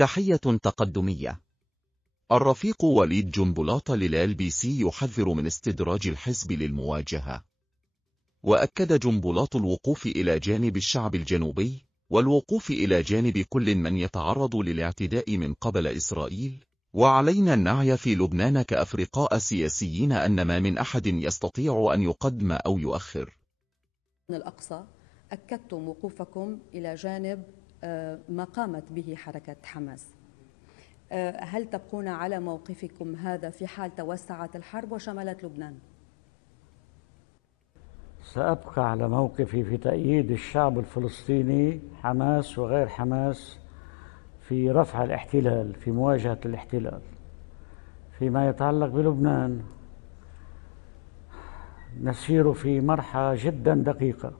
تحية تقدمية. الرفيق وليد جنبلاط للLBC يحذر من استدراج الحزب للمواجهة. وأكد جنبلاط الوقوف إلى جانب الشعب الجنوبي، والوقوف إلى جانب كل من يتعرض للاعتداء من قبل إسرائيل، وعلينا النعي في لبنان كأفرقاء سياسيين أن ما من أحد يستطيع أن يقدم أو يؤخر. من الأقصى أكدتم وقوفكم إلى جانب ما قامت به حركة حماس. هل تبقون على موقفكم هذا في حال توسعت الحرب وشملت لبنان؟ سأبقى على موقفي في تأييد الشعب الفلسطيني، حماس وغير حماس، في رفع الاحتلال، في مواجهة الاحتلال. فيما يتعلق بلبنان نسير في مرحلة جدا دقيقة.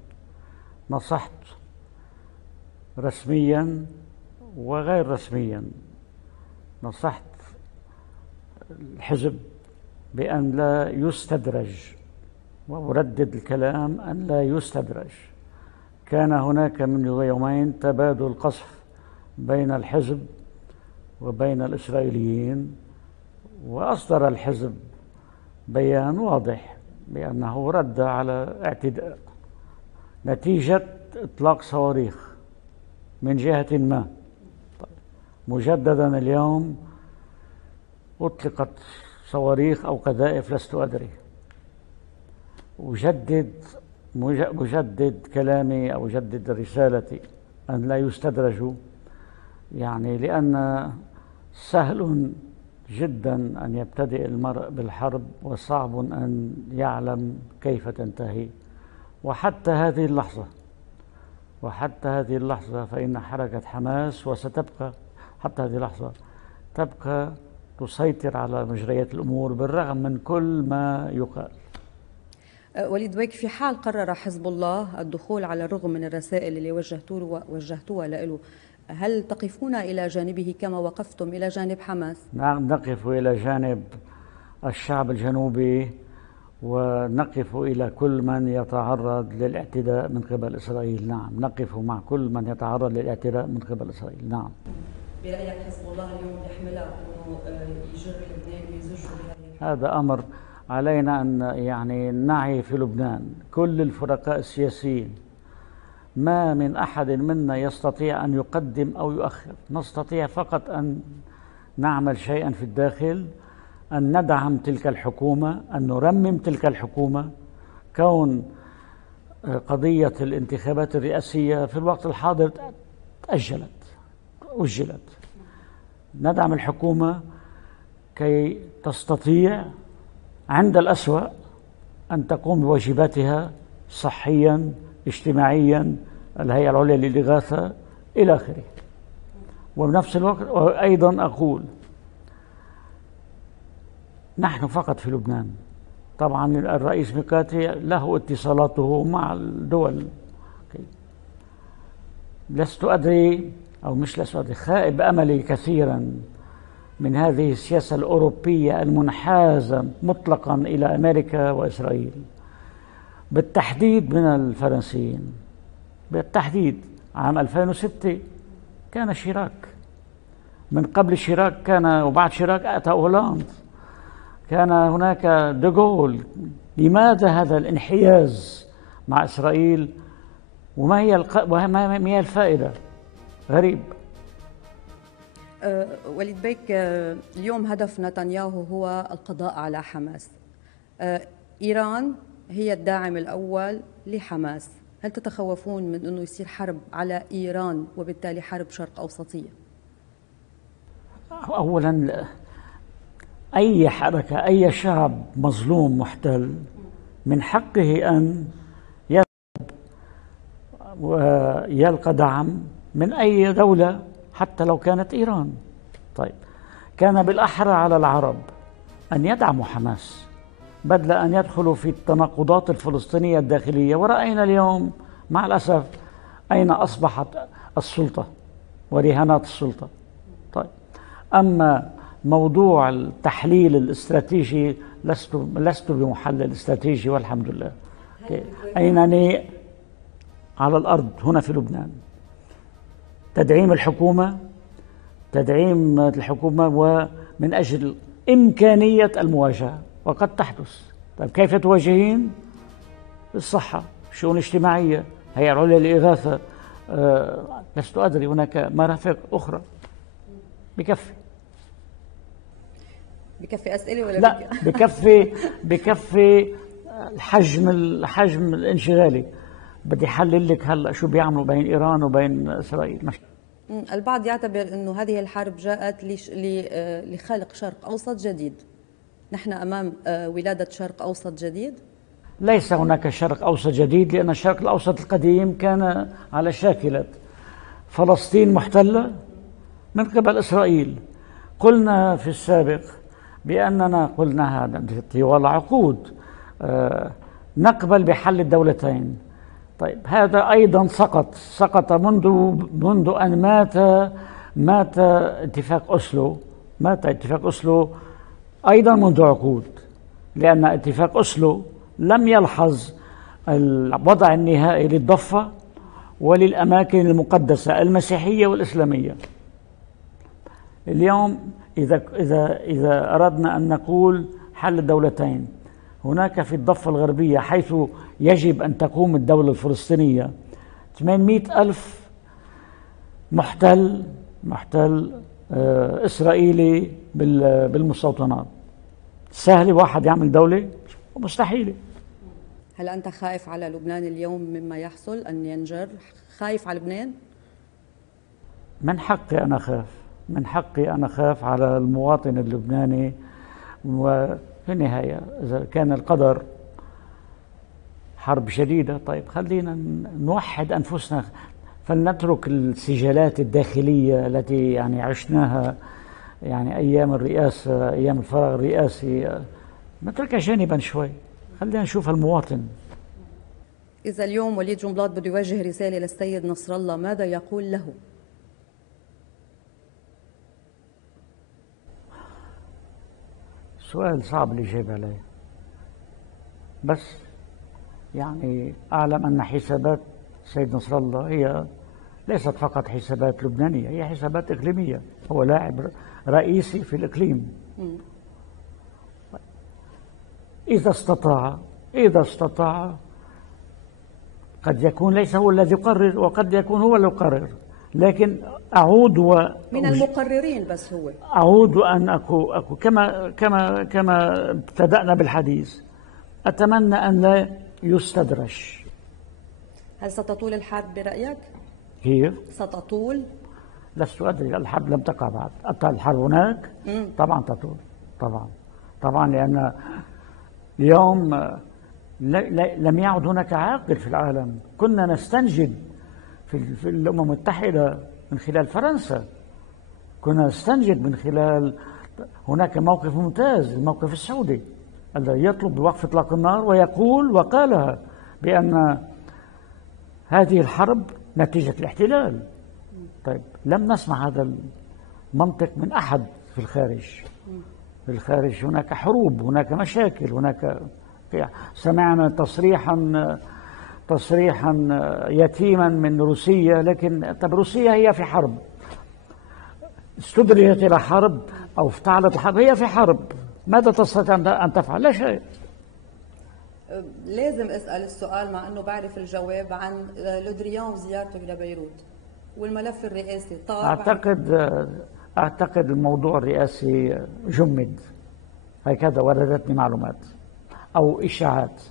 نصحت رسميا وغير رسميا، نصحت الحزب بأن لا يستدرج، وأردد الكلام أن لا يستدرج. كان هناك منذ يومين تبادل قصف بين الحزب وبين الإسرائيليين، وأصدر الحزب بيان واضح بأنه رد على اعتداء نتيجة إطلاق صواريخ من جهة ما. مجددا اليوم أطلقت صواريخ أو قذائف، لست أدري. أجدد كلامي أو أجدد رسالتي أن لا يستدرجوا، يعني لأن سهل جدا أن يبتدئ المرء بالحرب وصعب أن يعلم كيف تنتهي. وحتى هذه اللحظة فإن حركة حماس وستبقى حتى هذه اللحظة تبقى تسيطر على مجريات الأمور بالرغم من كل ما يقال. وليد بيك، في حال قرر حزب الله الدخول على الرغم من الرسائل اللي وجهتوها له، هل تقفون إلى جانبه كما وقفتم إلى جانب حماس؟ نعم، نقف إلى جانب الشعب الجنوبي، ونقف إلى كل من يتعرض للاعتداء من قبل إسرائيل. نعم، نقف مع كل من يتعرض للاعتداء من قبل إسرائيل. نعم. برأيك حزب الله اليوم يحملها أنه يجر لبنان ويزج بهذه؟ هذا أمر علينا أن نعي في لبنان كل الفرقاء السياسيين. ما من أحد منا يستطيع أن يقدم أو يؤخر، نستطيع فقط أن نعمل شيئا في الداخل، أن ندعم تلك الحكومة، أن نرمم تلك الحكومة. كون قضية الانتخابات الرئاسية في الوقت الحاضر أجلت، ندعم الحكومة كي تستطيع عند الأسوأ أن تقوم بواجباتها صحيا، اجتماعيا، الهيئة العليا للإغاثة إلى آخره. وبنفس الوقت أيضا أقول نحن فقط في لبنان. طبعا الرئيس ميقاتي له اتصالاته مع الدول. لست أدري خائب أملي كثيرا من هذه السياسة الأوروبية المنحازة مطلقا إلى أمريكا وإسرائيل، بالتحديد من الفرنسيين. بالتحديد عام 2006 كان شيراك، من قبل شيراك كان، وبعد شيراك أتى هولاند، كان هناك دغول. لماذا هذا الانحياز مع إسرائيل؟ وما هي الفائدة؟ غريب. وليد بيك، اليوم هدف نتنياهو هو القضاء على حماس. إيران هي الداعم الأول لحماس. هل تتخوفون من أنه يصير حرب على إيران وبالتالي حرب شرق أوسطية؟ أولا، أي حركة، أي شعب مظلوم محتل من حقه أن يذهب ويلقى دعم من أي دولة حتى لو كانت إيران. طيب، كان بالأحرى على العرب أن يدعموا حماس بدل أن يدخلوا في التناقضات الفلسطينية الداخلية. ورأينا اليوم مع الأسف أين أصبحت السلطة ورهانات السلطة. طيب، أما موضوع التحليل الاستراتيجي، لست بمحلل استراتيجي والحمد لله. أينني على الأرض هنا في لبنان، تدعيم الحكومة، تدعيم الحكومة ومن أجل إمكانية المواجهة، وقد تحدث. طيب كيف تواجهين؟ الصحة، الشؤون الاجتماعية، هيئة العليا للإغاثة، لست أدري، هناك مرافق أخرى. بكفي أسئلة ولا لا بكفي الحجم الانشغالي. بدي حلل لك هلا شو بيعملوا بين إيران وبين إسرائيل. البعض يعتبر أنه هذه الحرب جاءت لخلق شرق أوسط جديد. نحن أمام ولادة شرق أوسط جديد؟ ليس هناك شرق أوسط جديد، لأن الشرق الأوسط القديم كان على شاكلة فلسطين محتلة من قبل إسرائيل. قلنا في السابق بأننا قلنا هذا طوال عقود نقبل بحل الدولتين. طيب هذا أيضا سقط منذ أن مات اتفاق أوسلو. مات اتفاق أوسلو أيضا منذ عقود، لأن اتفاق أوسلو لم يلحظ الوضع النهائي للضفة وللأماكن المقدسة المسيحية والإسلامية. اليوم إذا أردنا أن نقول حل الدولتين، هناك في الضفة الغربية حيث يجب أن تقوم الدولة الفلسطينية 800,000 محتل إسرائيلي بالمستوطنات. سهل واحد يعمل دولة؟ مستحيل. هل أنت خايف على لبنان اليوم مما يحصل أن ينجر؟ خايف على لبنان؟ من حقي أنا أخاف على المواطن اللبناني. وفي النهاية إذا كان القدر حرب شديدة، طيب خلينا نوحد أنفسنا، فلنترك السجالات الداخلية التي يعني عشناها يعني أيام الرئاسة، أيام الفراغ الرئاسي، نتركها جانبا شوي، خلينا نشوف المواطن. إذا اليوم وليد جنبلاط بده يوجه رسالة للسيد نصر الله، ماذا يقول له؟ سؤال صعب الإجابة عليه، بس يعني أعلم أن حسابات السيد نصر الله هي ليست فقط حسابات لبنانية، هي حسابات إقليمية. هو لاعب رئيسي في الإقليم. إذا استطاع قد يكون ليس هو الذي يقرر، وقد يكون هو اللي يقرر، لكن من المقررين. بس هو أعود وأن أكو كما ابتدأنا بالحديث، أتمنى أن لا يستدرج. هل ستطول الحرب برأيك؟ كيف؟ ستطول؟ لست أدري، الحرب لم تقع بعد. الحرب هناك؟ طبعا تطول، طبعا لأن اليوم لم يعد هناك عاقل في العالم. كنا نستنجد في الأمم المتحدة من خلال فرنسا، كنا نستنجد من خلال هناك موقف ممتاز، الموقف السعودي الذي يطلب بوقف إطلاق النار ويقول وقالها بأن هذه الحرب نتيجة الاحتلال. طيب لم نسمع هذا المنطق من أحد في الخارج. هناك حروب، هناك مشاكل، هناك سمعنا تصريحا يتيما من روسيا، لكن طب روسيا هي في حرب، استدرجت إلى حرب أو افتعلت الحرب، هي في حرب، ماذا تستطيع أن تفعل؟ لا شيء. لازم أسأل السؤال مع أنه بعرف الجواب عن لودريان وزيارته إلى بيروت والملف الرئاسي. أعتقد الموضوع الرئاسي جمد، هكذا وردتني معلومات أو إشاعات،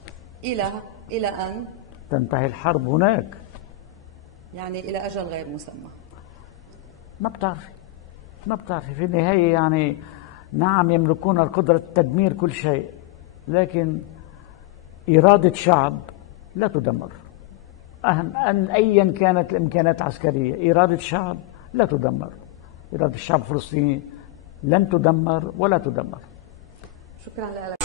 إلى أن تنتهي الحرب هناك، يعني إلى أجل غير مسمى. ما بتعرفي في النهاية يعني نعم يملكون القدرة تدمير كل شيء، لكن إرادة شعب لا تدمر. أن أيا كانت الإمكانات العسكرية، إرادة شعب لا تدمر. إرادة الشعب الفلسطيني لن تدمر ولا تدمر. شكرا لك.